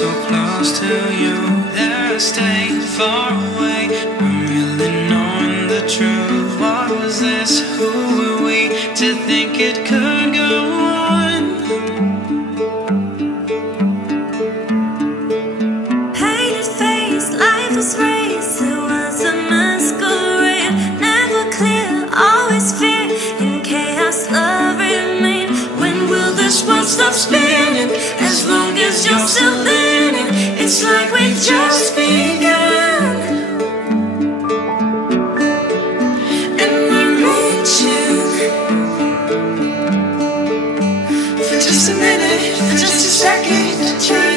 so close to you that I stayed far away. I'm really knowing the truth. What was this? Who were we to think it could go on? Painted face, life was raised. It was a masquerade. Never clear, always fear. In chaos, love remained. When will this world stop spinning? As long as you're still leaning, it's like we just began. And we're reaching for just a minute, for just a second, to try